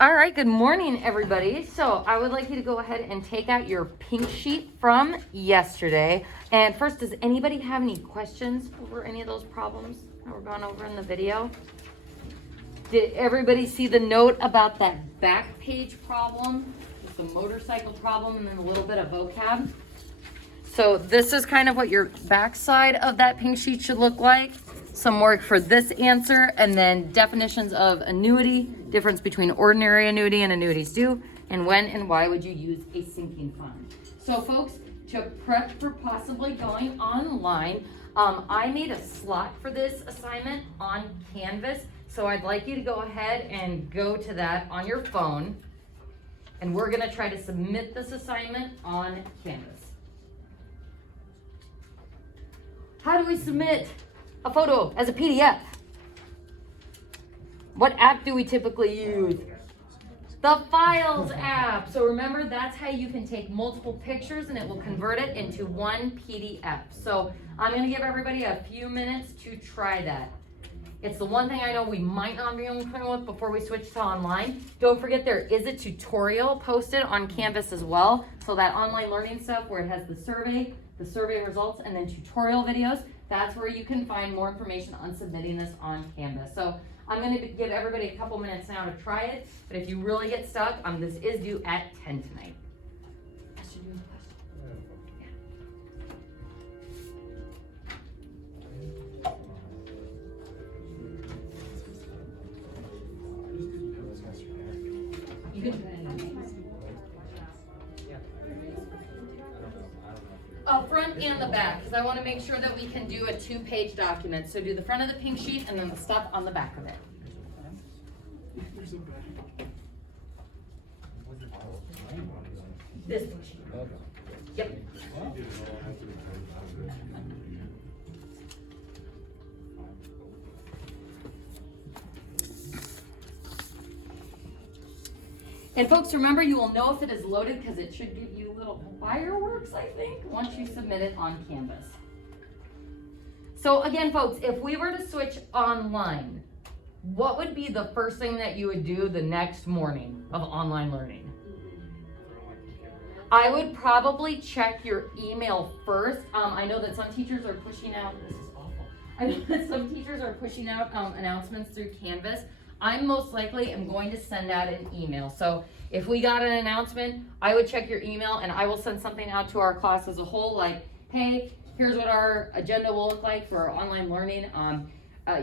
All right, good morning, everybody. So I would like you to go ahead and take out your pink sheet from yesterday. And first, does anybody have any questions over any of those problems that were gone over in the video? Did everybody see the note about that back page problem, just the motorcycle problem, and then a little bit of vocab? So this is kind of what your backside of that pink sheet should look like. Some work for this answer, and then definitions of annuity, difference between ordinary annuity and annuities due, and when and why would you use a sinking fund. So folks, to prep for possibly going online, I made a slot for this assignment on Canvas. So I'd like you to go ahead and go to that on your phone, and we're gonna try to submit this assignment on Canvas. How do we submit a photo as a PDF? What app do we typically use? The Files app. So remember, that's how you can take multiple pictures and it will convert it into one PDF. So I'm gonna give everybody a few minutes to try that. It's the one thing I know we might not be able to come with before we switch to online. Don't forget, there is a tutorial posted on Canvas as well. So that online learning stuff where it has the survey results, and then tutorial videos, that's where you can find more information on submitting this on Canvas. So I'm going to give everybody a couple minutes now to try it, but if you really get stuck, this is due at 10 tonight. You can front and the back, because I want to make sure that we can do a 2-page document. So do the front of the pink sheet and then the stuff on the back of it. This sheet. Yep. And folks, remember, you will know if it is loaded because it should give you little fireworks, I think, once you submit it on Canvas. So again, folks, if we were to switch online, what would be the first thing that you would do the next morning of online learning? I would probably check your email first. I know that some teachers are pushing out, this is awful. I know that some teachers are pushing out announcements through Canvas. I most likely am going to send out an email. So if we got an announcement, I would check your email and I will send something out to our class as a whole, like, hey, here's what our agenda will look like for our online learning.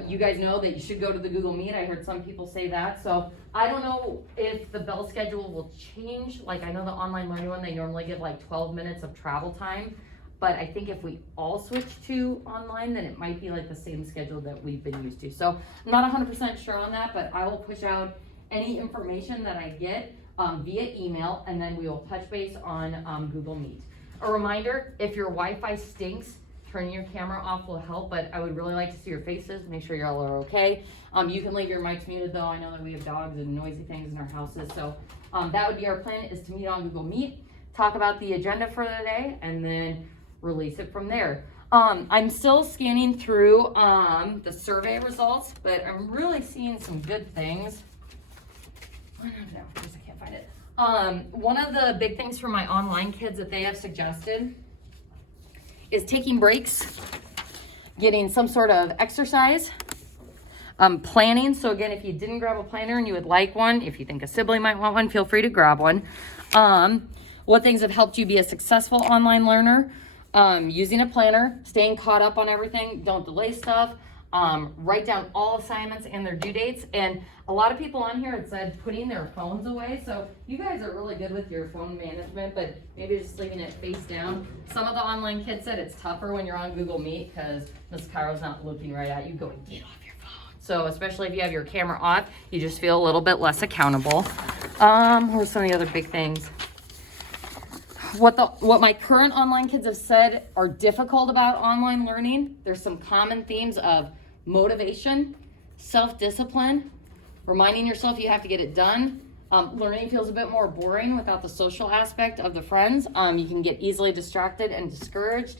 You guys know that you should go to the Google Meet. I heard some people say that. So I don't know if the bell schedule will change. Like, I know the online learning one, they normally give like 12 minutes of travel time. But I think if we all switch to online, then it might be like the same schedule that we've been used to. So I'm not 100% sure on that, but I will push out any information that I get via email, and then we will touch base on Google Meet. A reminder, if your Wi-Fi stinks, turning your camera off will help, but I would really like to see your faces, make sure y'all are okay. You can leave your mics muted though. I know that we have dogs and noisy things in our houses. So that would be our plan, is to meet on Google Meet, talk about the agenda for the day, and then release it from there. I'm still scanning through the survey results, but I'm really seeing some good things. I don't know, because I can't find it. One of the big things for my online kids that they have suggested is taking breaks, getting some sort of exercise, planning. So again, if you didn't grab a planner and you would like one, if you think a sibling might want one, feel free to grab one. What things have helped you be a successful online learner? Using a planner, staying caught up on everything, don't delay stuff, write down all assignments and their due dates. And a lot of people on here had said putting their phones away. So you guys are really good with your phone management, but maybe just leaving it face down. Some of the online kids said it's tougher when you're on Google Meet because Miss Caro's not looking right at you, going, get off your phone. So especially if you have your camera off, you just feel a little bit less accountable. What are some of the other big things? What my current online kids have said are difficult about online learning, there's some common themes of motivation, self-discipline, reminding yourself you have to get it done. Learning feels a bit more boring without the social aspect of the friends. You can get easily distracted and discouraged.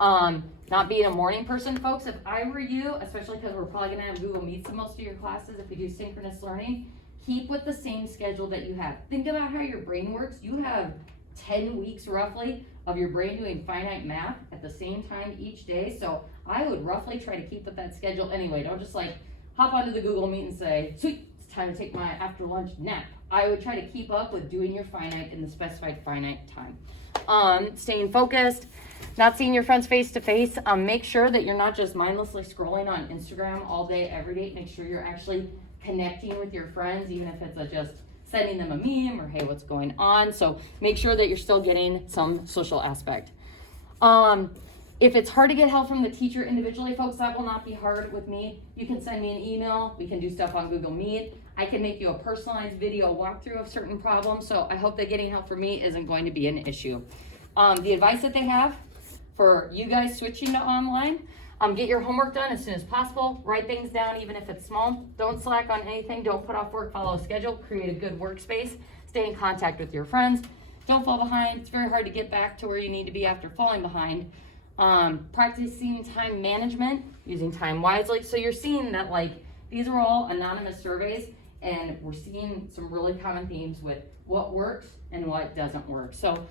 Not being a morning person, folks, if I were you, especially because we're probably gonna have Google Meets in most of your classes if we do synchronous learning, keep with the same schedule that you have. Think about how your brain works. You have 10 weeks roughly of your brain doing finite math at the same time each day. So I would roughly try to keep with that schedule anyway. Don't just like hop onto the Google Meet and say, sweet, it's time to take my after lunch nap. I would try to keep up with doing your finite in the specified finite time. Staying focused, not seeing your friends face to face. Make sure that you're not just mindlessly scrolling on Instagram all day, every day. Make sure you're actually connecting with your friends, even if it's just sending them a meme or hey, what's going on. So make sure that you're still getting some social aspect. If it's hard to get help from the teacher individually, folks, that will not be hard with me. You can send me an email. We can do stuff on Google Meet. I can make you a personalized video walkthrough of certain problems. So I hope that getting help from me isn't going to be an issue. The advice that they have for you guys switching to online, get your homework done as soon as possible. Write things down, even if it's small. Don't slack on anything. Don't put off work. Follow a schedule. Create a good workspace. Stay in contact with your friends. Don't fall behind. It's very hard to get back to where you need to be after falling behind. Practicing time management, using time wisely. So you're seeing that these are all anonymous surveys, and we're seeing some really common themes with what works and what doesn't work. So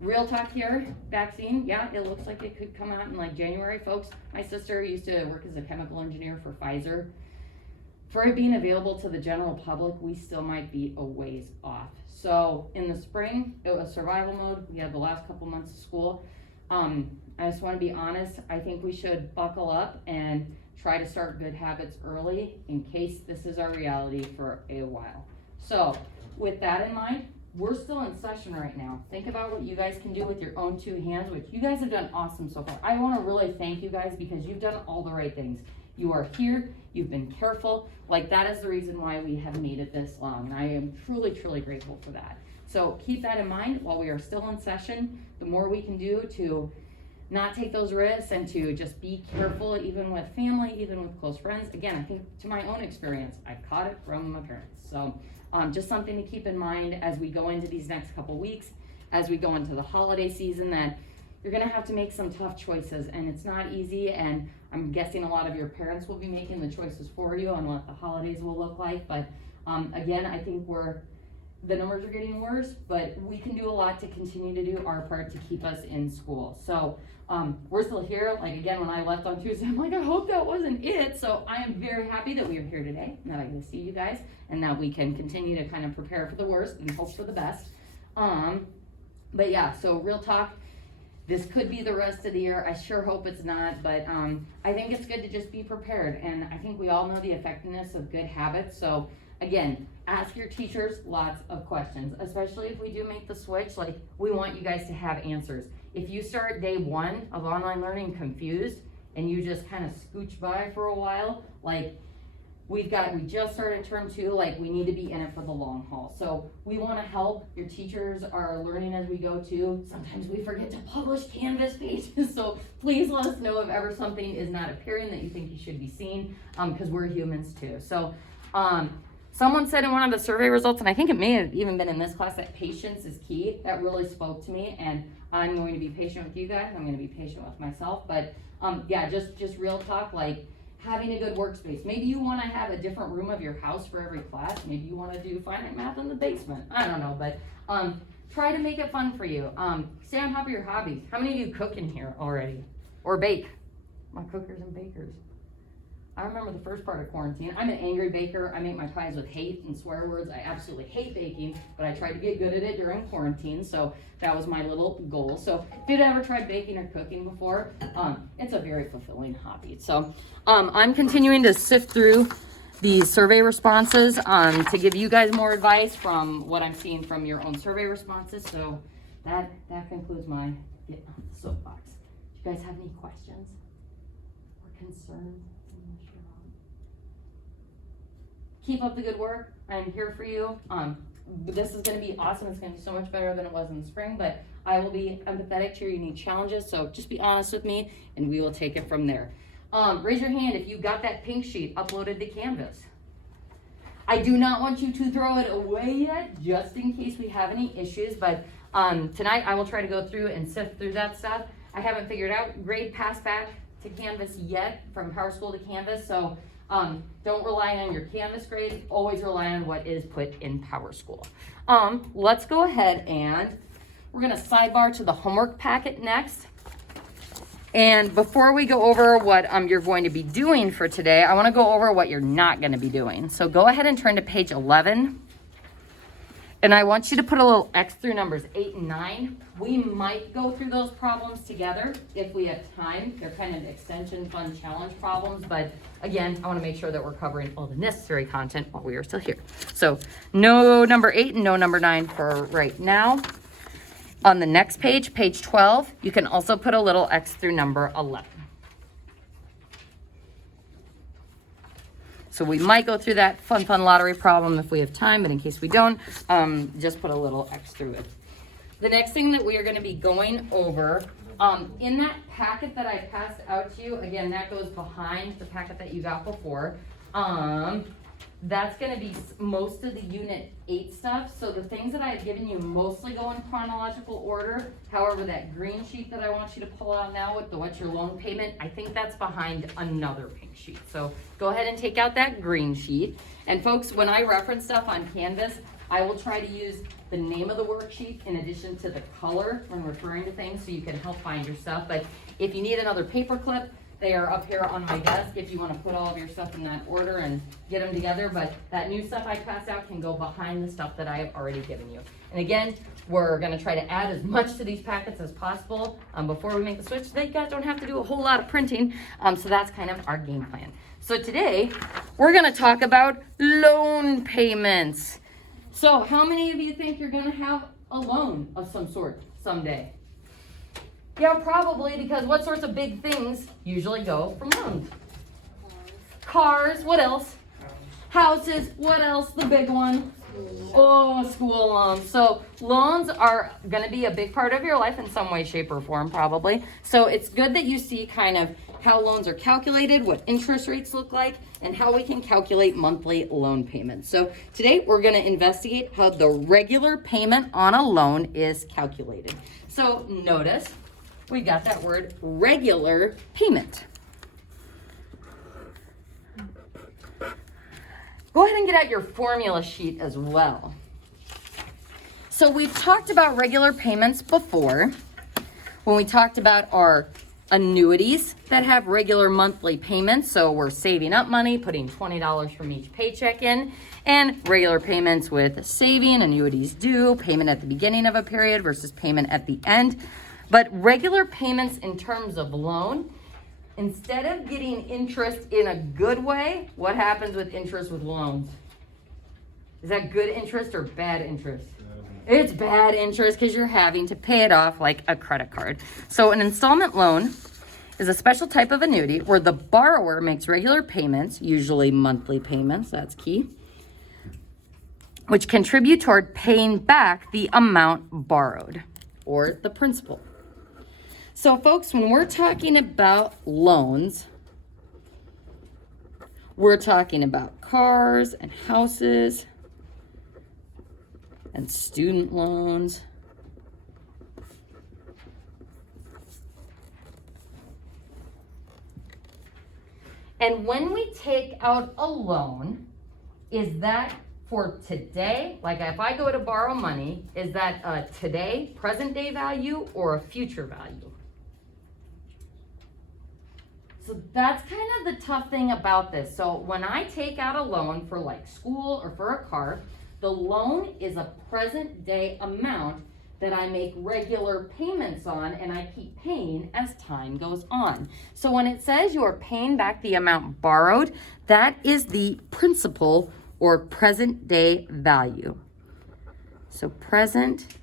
real talk here, vaccine, yeah, it looks like it could come out in January, folks. My sister used to work as a chemical engineer for Pfizer. For it being available to the general public, we still might be a ways off. So in the spring, it was survival mode. We had the last couple months of school. I just want to be honest. I think we should buckle up and try to start good habits early in case this is our reality for a while. So with that in mind, we're still in session right now. Think about what you guys can do with your own two hands, which you guys have done awesome so far. I want to really thank you guys because you've done all the right things. You are here, you've been careful. That is the reason why we have made it this long. And I am truly, truly grateful for that. So keep that in mind while we are still in session. The more we can do to not take those risks and to just be careful, even with family, even with close friends. Again, I think to my own experience, I caught it from my parents. So just something to keep in mind as we go into these next couple weeks, as we go into the holiday season, that you're gonna have to make some tough choices, and it's not easy, and I'm guessing a lot of your parents will be making the choices for you on what the holidays will look like. But again, I think the numbers are getting worse, but we can do a lot to continue to do our part to keep us in school. So we're still here. Again, when I left on Tuesday, I'm I hope that wasn't it. So I am very happy that we are here today, that I can see you guys, and that we can continue to kind of prepare for the worst and hope for the best. But yeah, so real talk, this could be the rest of the year. I sure hope it's not, but I think it's good to just be prepared. And I think we all know the effectiveness of good habits. So again, ask your teachers lots of questions, especially if we do make the switch. We want you guys to have answers. If you start day one of online learning confused and you just kind of scooch by for a while, we just started term 2, we need to be in it for the long haul. So we want to help. Your teachers are learning as we go too. Sometimes we forget to publish Canvas pages, so please let us know if ever something is not appearing that you think you should be seen, because we're humans too. So someone said in one of the survey results, and I think it may have even been in this class, that patience is key. That really spoke to me, and I'm going to be patient with you guys. I'm going to be patient with myself. But yeah, just real talk, having a good workspace. Maybe you want to have a different room of your house for every class. Maybe you want to do finite math in the basement. I don't know, but try to make it fun for you. Stay on top of your hobbies. How many of you cook in here already? Or bake? My cookers and bakers. I remember the first part of quarantine. I'm an angry baker. I make my pies with hate and swear words. I absolutely hate baking, but I tried to get good at it during quarantine, so that was my little goal. So if you've ever tried baking or cooking before, it's a very fulfilling hobby. So I'm continuing to sift through the survey responses to give you guys more advice from what I'm seeing from your own survey responses. So that concludes my soapbox. Do you guys have any questions or concerns? Keep up the good work. I'm here for you. This is going to be awesome. It's going to be so much better than it was in the spring, but I will be empathetic to your unique challenges. So just be honest with me and we will take it from there. Raise your hand if you got that pink sheet uploaded to Canvas. I do not want you to throw it away yet, just in case we have any issues, but tonight I will try to go through and sift through that stuff. I haven't figured out grade pass back to Canvas yet, from PowerSchool to Canvas, so Don't rely on your Canvas grade, always rely on what is put in PowerSchool. Let's go ahead and we're gonna sidebar to the homework packet next. And before we go over what you're going to be doing for today, I wanna go over what you're not gonna be doing. So go ahead and turn to page 11. And I want you to put a little X through numbers 8 and 9. We might go through those problems together if we have time. They're kind of extension fun challenge problems, but again, I want to make sure that we're covering all the necessary content while we are still here. So no number 8 and no number 9 for right now. On the next page, page 12, you can also put a little X through number 11. So we might go through that fun lottery problem if we have time, but in case we don't, just put a little X through it. The next thing that we are going to be going over, in that packet that I passed out to you, again, that goes behind the packet that you got before. That's going to be most of the Unit 8 stuff. So the things that I've given you mostly go in chronological order. However, that green sheet that I want you to pull out now with the what's your loan payment, I think that's behind another pink sheet. So go ahead and take out that green sheet. And folks, when I reference stuff on Canvas, I will try to use the name of the worksheet in addition to the color when referring to things so you can help find your stuff. But if you need another paper clip, they are up here on my desk if you want to put all of your stuff in that order and get them together. But that new stuff I passed out can go behind the stuff that I have already given you. And again, we're going to try to add as much to these packets as possible before we make the switch. You guys don't have to do a whole lot of printing. So that's kind of our game plan. So today, we're going to talk about loan payments. So how many of you think you're going to have a loan of some sort someday? Yeah, probably, because what sorts of big things usually go from loans? Cars, what else? Houses, what else? The big one? Oh, school loans. So loans are going to be a big part of your life in some way, shape, or form, probably. So it's good that you see kind of how loans are calculated, what interest rates look like, and how we can calculate monthly loan payments. So today we're going to investigate how the regular payment on a loan is calculated. So notice we got that word regular payment. Go ahead and get out your formula sheet as well. So we've talked about regular payments before when we talked about our annuities that have regular monthly payments. So we're saving up money, putting $20 from each paycheck in, and regular payments with saving, annuities due, payment at the beginning of a period versus payment at the end. But regular payments in terms of loan, instead of getting interest in a good way, what happens with interest with loans? Is that good interest or bad interest? It's bad interest because you're having to pay it off like a credit card. So an installment loan is a special type of annuity where the borrower makes regular payments, usually monthly payments, that's key, which contribute toward paying back the amount borrowed or the principal. So folks, when we're talking about loans, we're talking about cars and houses and student loans. And when we take out a loan, is that for today? Like if I go to borrow money, is that a today, present day value or a future value? So that's kind of the tough thing about this. So when I take out a loan for like school or for a car, the loan is a present day amount that I make regular payments on and I keep paying as time goes on. So when it says you are paying back the amount borrowed, that is the principal or present day value. So present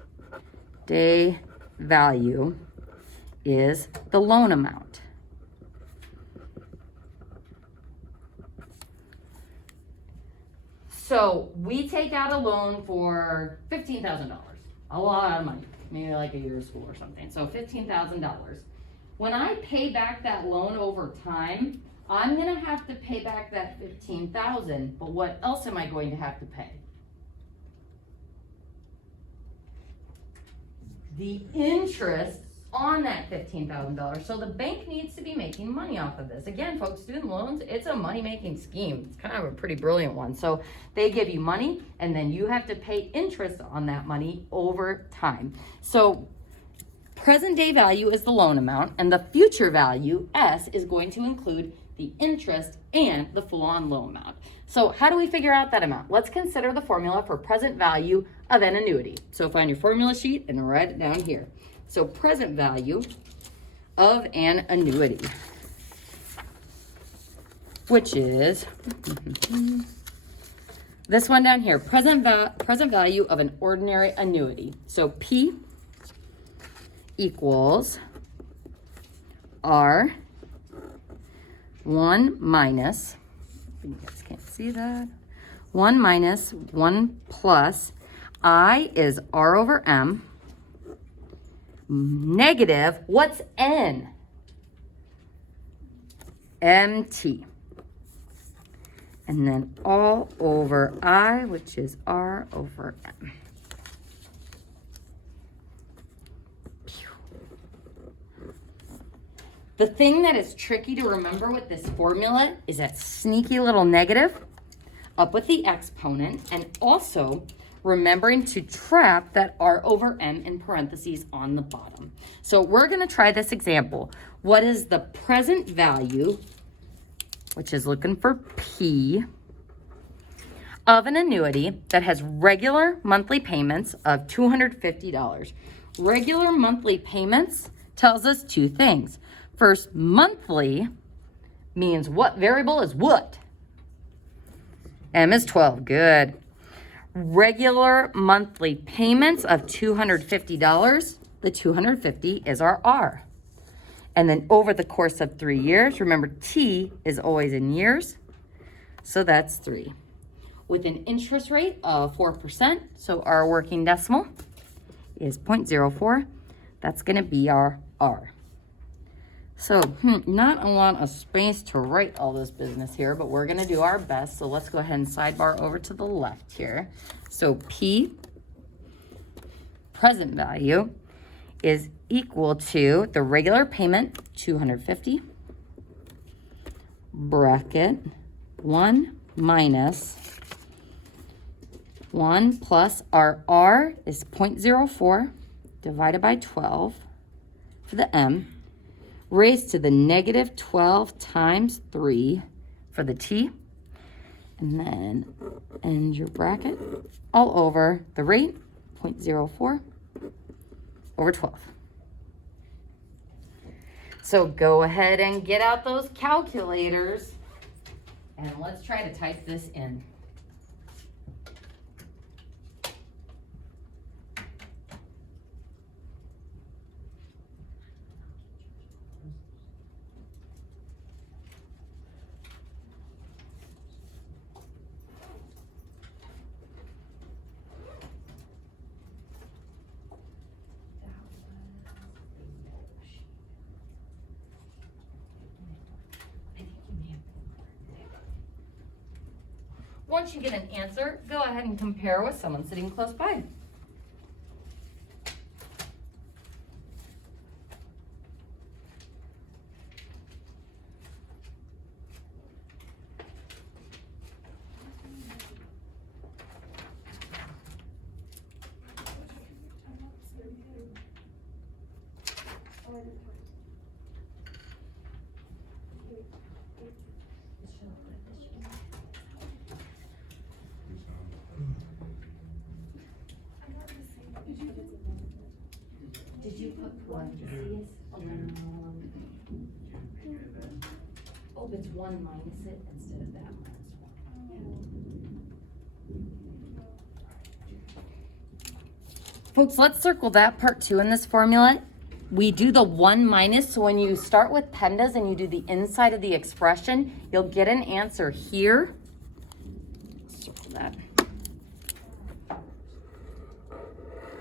day value is the loan amount. So we take out a loan for $15,000, a lot of money, maybe like a year of school or something. So $15,000. When I pay back that loan over time, I'm gonna have to pay back that $15,000, but what else am I going to have to pay? The interest on that $15,000. So the bank needs to be making money off of this. Again, folks, student loans, it's a money-making scheme. It's kind of a pretty brilliant one. So they give you money, and then you have to pay interest on that money over time. So present day value is the loan amount, and the future value, S, is going to include the interest and the full-on loan amount. So how do we figure out that amount? Let's consider the formula for present value of an annuity. So find your formula sheet and write it down here. So present value of an annuity, which is this one down here, present value of an ordinary annuity. So P equals R 1 minus, you guys can't see that, 1 minus 1 plus I is R over M negative, what's N? MT. And then all over I, which is R over M. The thing that is tricky to remember with this formula is that sneaky little negative up with the exponent, and also remembering to trap that R over M in parentheses on the bottom. So we're going to try this example. What is the present value, which is looking for P, of an annuity that has regular monthly payments of $250? Regular monthly payments tells us two things. First, monthly means what variable is what? M is 12. Good. Regular monthly payments of $250. The 250 is our R. And then over the course of 3 years, remember T is always in years, so that's 3. With an interest rate of 4%, so our working decimal is 0.04. That's going to be our R. So, not a lot of space to write all this business here, but we're going to do our best. So let's go ahead and sidebar over to the left here. So P, present value, is equal to the regular payment, $250, bracket 1 minus 1 plus our R is 0.04 divided by 12 for the M, raised to the negative 12 times 3 for the T, and then end your bracket all over the rate, 0.04 over 12. So go ahead and get out those calculators, and let's try to type this in. Once you get an answer, go ahead and compare with someone sitting close by. Did you put parentheses around? Oh, it's 1 minus it instead of that minus 1. Folks, let's circle that part too in this formula. We do the 1 minus, so when you start with PEMDAS and you do the inside of the expression, you'll get an answer here. Circle that.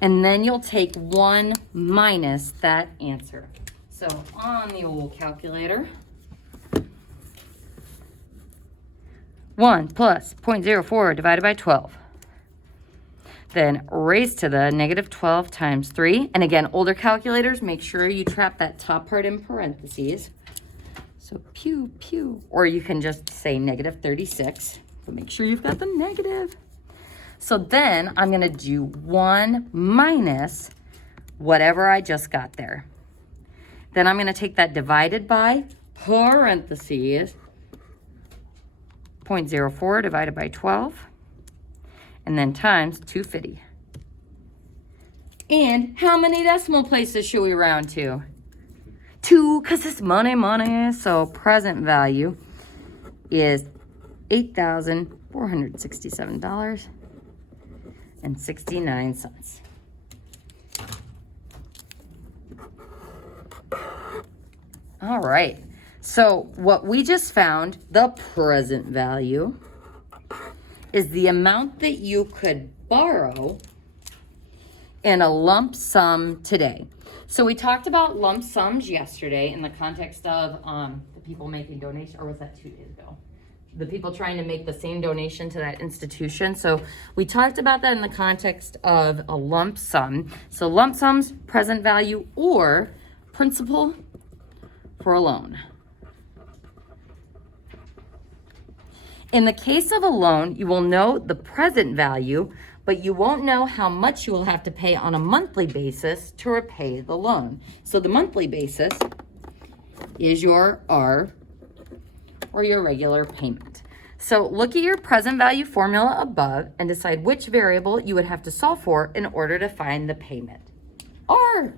And then you'll take 1 minus that answer. So on the old calculator, 1 plus 0.04 divided by 12. then raised to the negative 12 times 3. And again, older calculators, make sure you trap that top part in parentheses. So pew, pew. Or you can just say negative 36. So make sure you've got the negative. So then I'm going to do 1 minus whatever I just got there. Then I'm going to take that divided by parentheses 0.04 divided by 12. And then times 250. And how many decimal places should we round to? 2, because it's money, money. So present value is $8,467.69. All right. So what we just found, the present value, is the amount that you could borrow in a lump sum today. So we talked about lump sums yesterday in the context of the people making donations, or was that 2 days ago? The people trying to make the same donation to that institution. So we talked about that in the context of a lump sum. So lump sums, present value, or principal for a loan. In the case of a loan, you will know the present value, but you won't know how much you will have to pay on a monthly basis to repay the loan. So the monthly basis is your R, or your regular payment. So look at your present value formula above and decide which variable you would have to solve for in order to find the payment. R.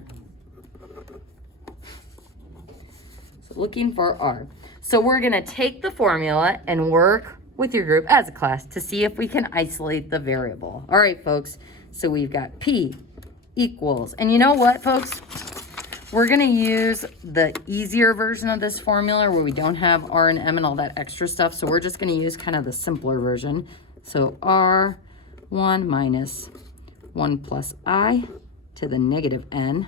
So looking for R. So we're going to take the formula and work with your group as a class to see if we can isolate the variable. All right, folks. So we've got P equals, and you know what, folks? We're going to use the easier version of this formula where we don't have R and M and all that extra stuff. So we're just going to use kind of the simpler version. So R1 minus 1 plus I to the negative N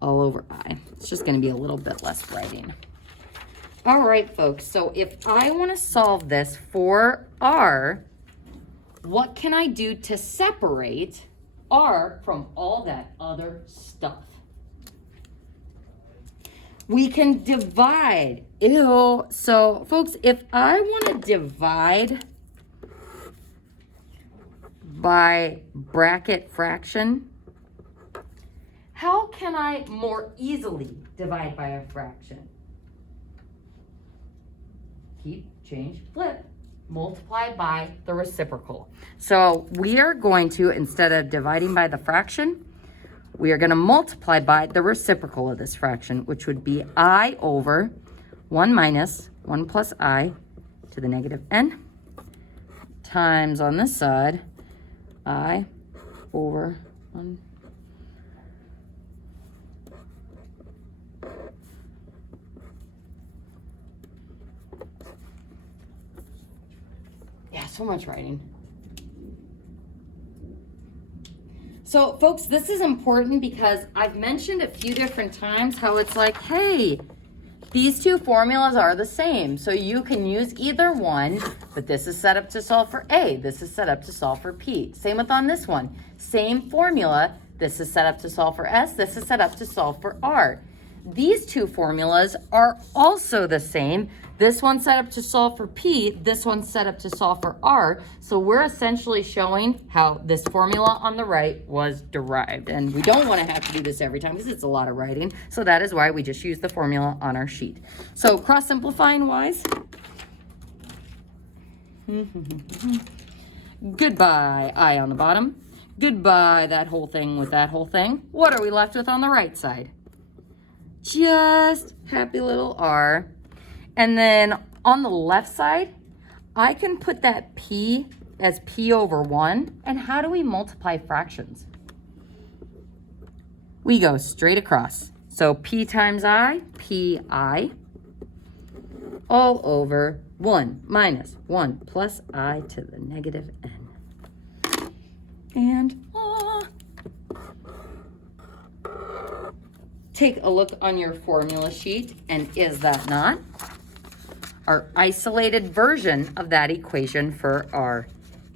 all over I. It's just going to be a little bit less writing. All right, folks, so if I want to solve this for R, what can I do to separate R from all that other stuff? We can divide. Ew. So, folks, if I want to divide by bracket fraction, how can I more easily divide by a fraction? Keep, change, flip, multiply by the reciprocal. So we are going to, instead of dividing by the fraction, we are going to multiply by the reciprocal of this fraction, which would be I over 1 minus 1 plus I to the negative N times on this side, I over 1. Yeah, so much writing. So, folks, this is important because I've mentioned a few different times how it's like, hey, these two formulas are the same. So you can use either one, but this is set up to solve for A. This is set up to solve for P. Same with on this one. Same formula. This is set up to solve for S. This is set up to solve for R. These two formulas are also the same. This one's set up to solve for P. This one's set up to solve for R. So we're essentially showing how this formula on the right was derived. And we don't want to have to do this every time because it's a lot of writing. So that is why we just use the formula on our sheet. So cross-simplifying wise. Goodbye, I on the bottom. Goodbye, that whole thing with that whole thing. What are we left with on the right side? Just happy little R. And then on the left side, I can put that P as P over 1. And how do we multiply fractions? We go straight across. So P times I, PI, all over 1 minus 1 plus I to the negative N. And take a look on your formula sheet, and is that not our isolated version of that equation for our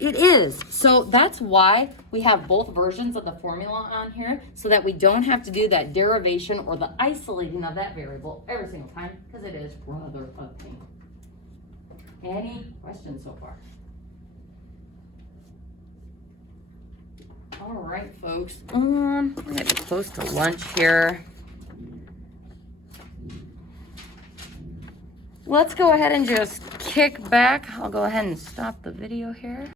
It is. So that's why we have both versions of the formula on here, so that we don't have to do that derivation or the isolating of that variable every single time, because it is rather a pain. Any questions so far? All right, folks. We're getting close to lunch here. Let's go ahead and just kick back. I'll go ahead and stop the video here.